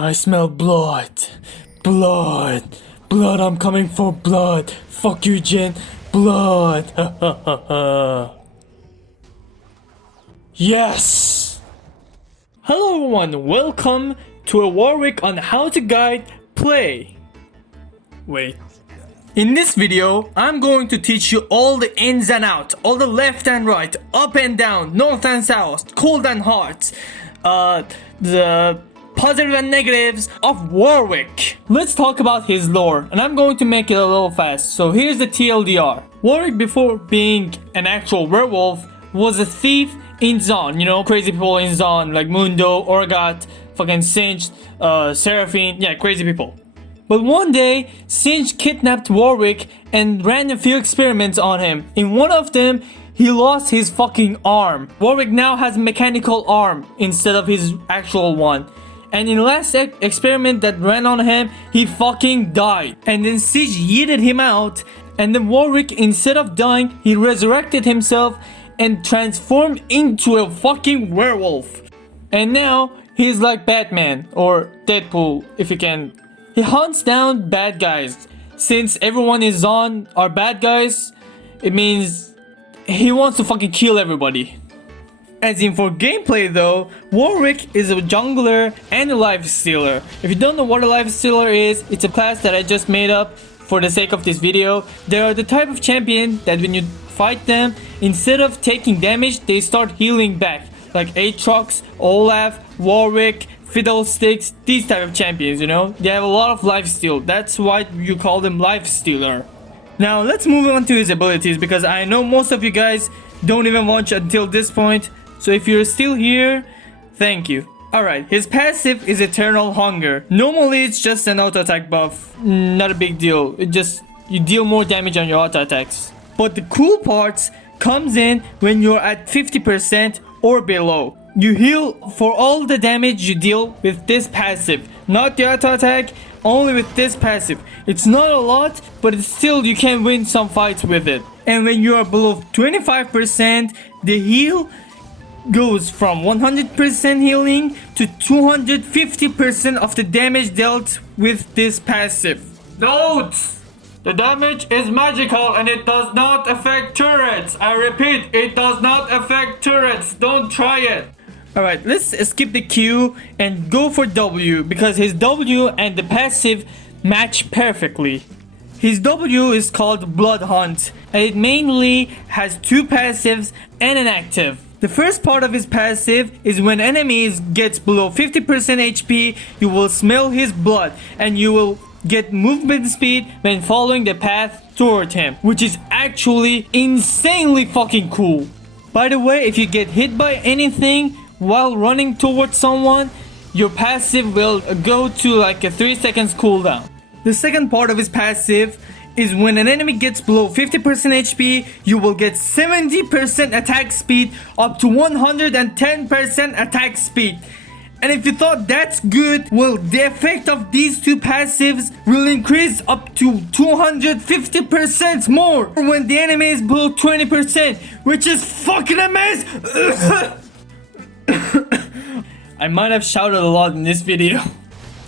I smell blood. Blood. Blood, I'm coming for blood. Fuck you, Jin. Blood. Yes! Hello everyone, welcome to a Warwick on how to guide play. Wait. In this video, I'm going to teach you all the ins and outs, all the left and right, up and down, north and south, cold and hot, the positive and negatives of Warwick. Let's talk about his lore, and I'm going to make it a little fast. So here's the TLDR. Warwick, before being an actual werewolf, was a thief in Zon. You know, crazy people in Zon like Mundo, Orgat, fucking Singed, Seraphine, yeah, crazy people. But one day, Singe kidnapped Warwick and ran a few experiments on him. In one of them, he lost his fucking arm. Warwick now has a mechanical arm instead of his actual one. And in the last experiment that ran on him, he fucking died. And then Singe yeeted him out. And then Warwick, instead of dying, he resurrected himself and transformed into a fucking werewolf. And now, he's like Batman or Deadpool, if you can. He hunts down bad guys. Since everyone is on are bad guys, it means he wants to fucking kill everybody. As in for gameplay though, Warwick is a jungler and a life stealer. If you don't know what a life stealer is, it's a class that I just made up for the sake of this video. They are the type of champion that when you fight them, instead of taking damage, they start healing back. Like Aatrox, Olaf, Warwick, Fiddlesticks, these type of champions, you know? They have a lot of lifesteal. That's why you call them lifestealer. Now let's move on to his abilities, because I know most of you guys don't even watch until this point. So if you're still here, thank you. Alright, his passive is Eternal Hunger. Normally it's just an auto attack buff. Not a big deal. It just, you deal more damage on your auto attacks. But the cool parts comes in when you're at 50% or below. You heal for all the damage you deal with this passive, not the auto attack, only with this passive. It's not a lot, but it's still you can win some fights with it. And when you are below 25%, the heal goes from 100% healing to 250% of the damage dealt with this passive. Note! The damage is magical and it does not affect turrets. I repeat, it does not affect turrets. Don't try it. Alright, let's skip the Q and go for W, because his W and the passive match perfectly. His W is called Blood Hunt, and it mainly has two passives and an active. The first part of his passive is when enemies gets below 50% HP, you will smell his blood and you will get movement speed when following the path toward him, which is actually insanely fucking cool. By the way, if you get hit by anything while running towards someone, your passive will go to like a 3 seconds cooldown. The second part of his passive is when an enemy gets below 50% HP, you will get 70% attack speed up to 110% attack speed. And if you thought that's good, well, the effect of these two passives will increase up to 250% more when the enemy is below 20%, which is fucking amazing. I might have shouted a lot in this video.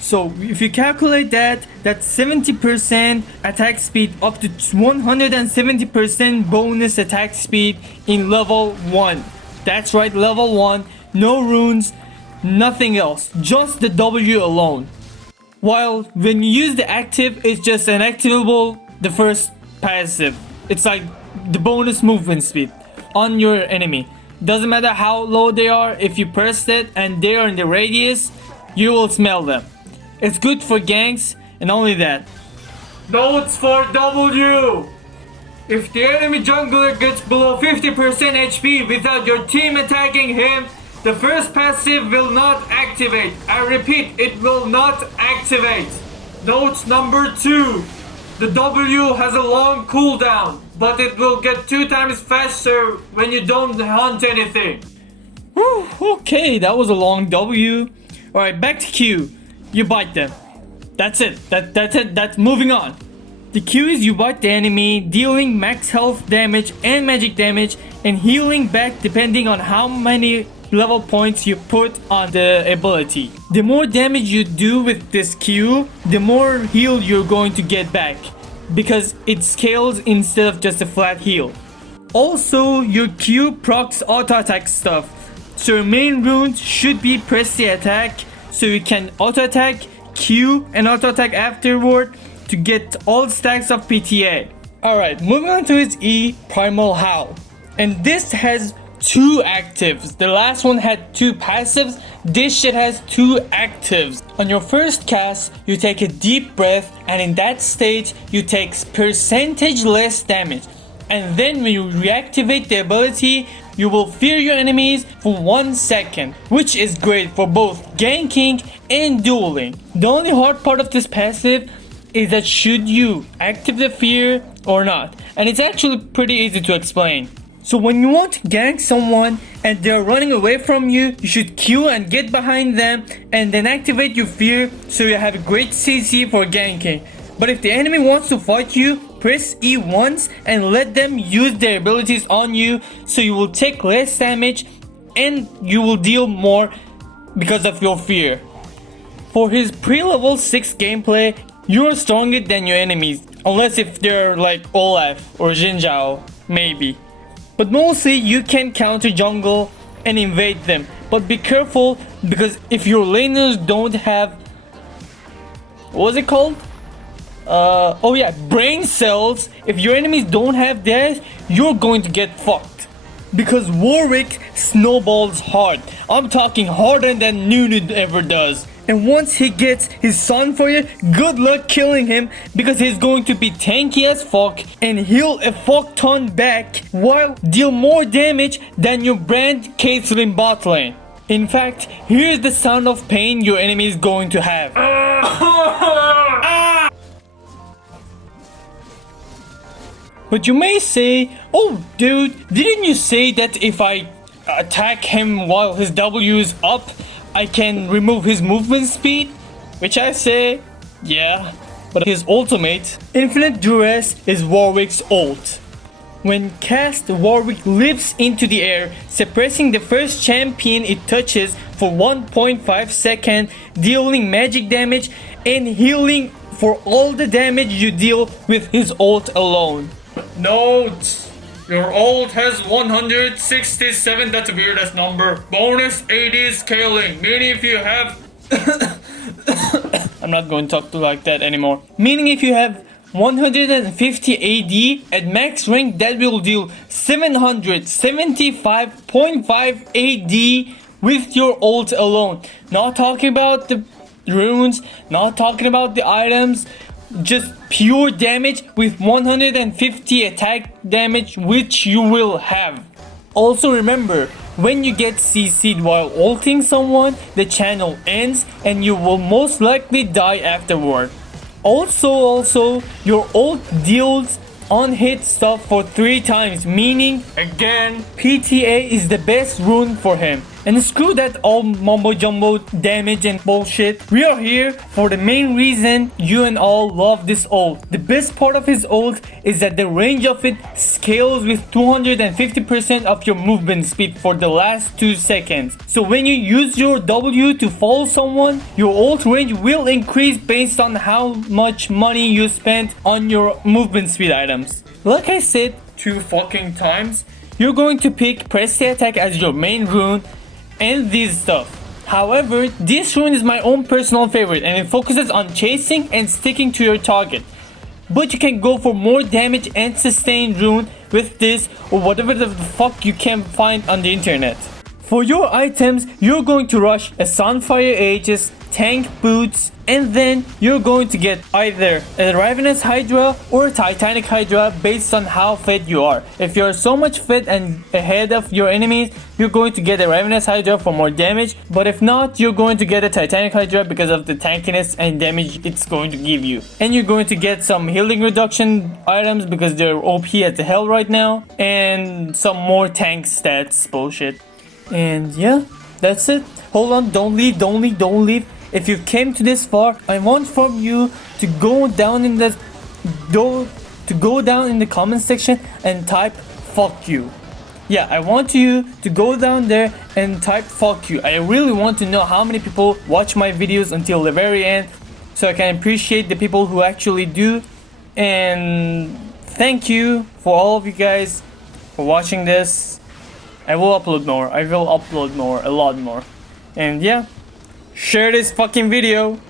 So if you calculate that, that's 70% attack speed up to 170% bonus attack speed in level 1. That's right, level 1, no runes, nothing else, just the W alone. While when you use the active, it's just an activable, the first passive. It's like the bonus movement speed on your enemy. Doesn't matter how low they are, if you press it and they are in the radius, you will smell them. It's good for ganks and only that. Notes for W. If the enemy jungler gets below 50% HP without your team attacking him, the first passive will not activate. I repeat, it will not activate. Note number 2. The W has a long cooldown, but it will get 2 times faster when you don't hunt anything. Whew, okay, that was a long W. Alright, back to Q. You bite them. That's it. That's it. That's moving on. The Q is you bite the enemy, dealing max health damage and magic damage, and healing back depending on how many level points you put on the ability. The more damage you do with this Q, the more heal you're going to get back, because it scales instead of just a flat heal. Also, your Q procs auto attack stuff, so your main rune should be press the attack, so you can auto attack, Q, and auto attack afterward to get all stacks of PTA. Alright, moving on to his E, Primal Howl. And this has 2 actives. The last one had 2 passives. This shit has 2 actives. On your first cast, you take a deep breath, and in that state, you take percentage less damage. And then when you reactivate the ability, you will fear your enemies for 1 second, which is great for both ganking and dueling. The only hard part of this passive is that should you activate the fear or not, and it's actually pretty easy to explain. So when you want to gank someone and they're running away from you, you should Q and get behind them and then activate your fear, so you have a great CC for ganking. But if the enemy wants to fight you, press E once and let them use their abilities on you, so you will take less damage and you will deal more because of your fear. For his pre-level 6 gameplay, you are stronger than your enemies, unless if they're like Olaf or Jinzhao, maybe. But mostly you can counter jungle and invade them. But be careful, because if your laners don't have, what was it called? Oh yeah, brain cells. If your enemies don't have that, you're going to get fucked. Because Warwick snowballs hard. I'm talking harder than Nunu ever does. And once he gets his Sunfire, good luck killing him, because he's going to be tanky as fuck and heal a fuck ton back while deal more damage than your brand Caitlyn bot lane. In fact, here's the sound of pain your enemy is going to have. But you may say, oh dude, didn't you say that if I attack him while his W is up, I can remove his movement speed? Which I say, yeah, but his ultimate, Infinite Duress, is Warwick's ult. When cast, Warwick leaps into the air, suppressing the first champion it touches for 1.5 seconds, dealing magic damage and healing for all the damage you deal with his ult alone. Note: your ult has 167, that's a weird ass number. Bonus AD scaling, meaning if you have I'm not going to talk like that anymore. Meaning if you have 150 AD at max rank, that will deal 775.5 AD with your ult alone. Not talking about the runes, not talking about the items, just pure damage with 150 attack damage, which you will have. Also remember, when you get CC'd while ulting someone, the channel ends and you will most likely die afterward. Also, your ult deals on-hit stuff for 3 times, meaning, again, PTA is the best rune for him. And screw that all mumbo jumbo damage and bullshit. We are here for the main reason you and all love this ult. The best part of his ult is that the range of it scales with 250% of your movement speed for the last 2 seconds. So when you use your W to follow someone, your ult range will increase based on how much money you spent on your movement speed items. Like I said 2 fucking times, you're going to pick press the attack as your main rune and this stuff. However, this rune is my own personal favorite and it focuses on chasing and sticking to your target. But you can go for more damage and sustain rune with this or whatever the fuck you can find on the internet. For your items, you're going to rush a Sunfire Aegis, tank boots, and then you're going to get either a Ravenous Hydra or a Titanic Hydra based on how fed you are. If you're so much fed and ahead of your enemies, you're going to get a Ravenous Hydra for more damage, but if not, you're going to get a Titanic Hydra because of the tankiness and damage it's going to give you. And you're going to get some healing reduction items because they're OP as the hell right now, and some more tank stats bullshit. And yeah, that's it. Hold on, don't leave. If you came to this far, I want from you to go down in the comment section and type fuck you. yeah, I want you to go down there and type fuck you. I really want to know how many people watch my videos until the very end, so I can appreciate the people who actually do. And thank you for all of you guys for watching this. I will upload more. A lot more. And yeah, share this fucking video.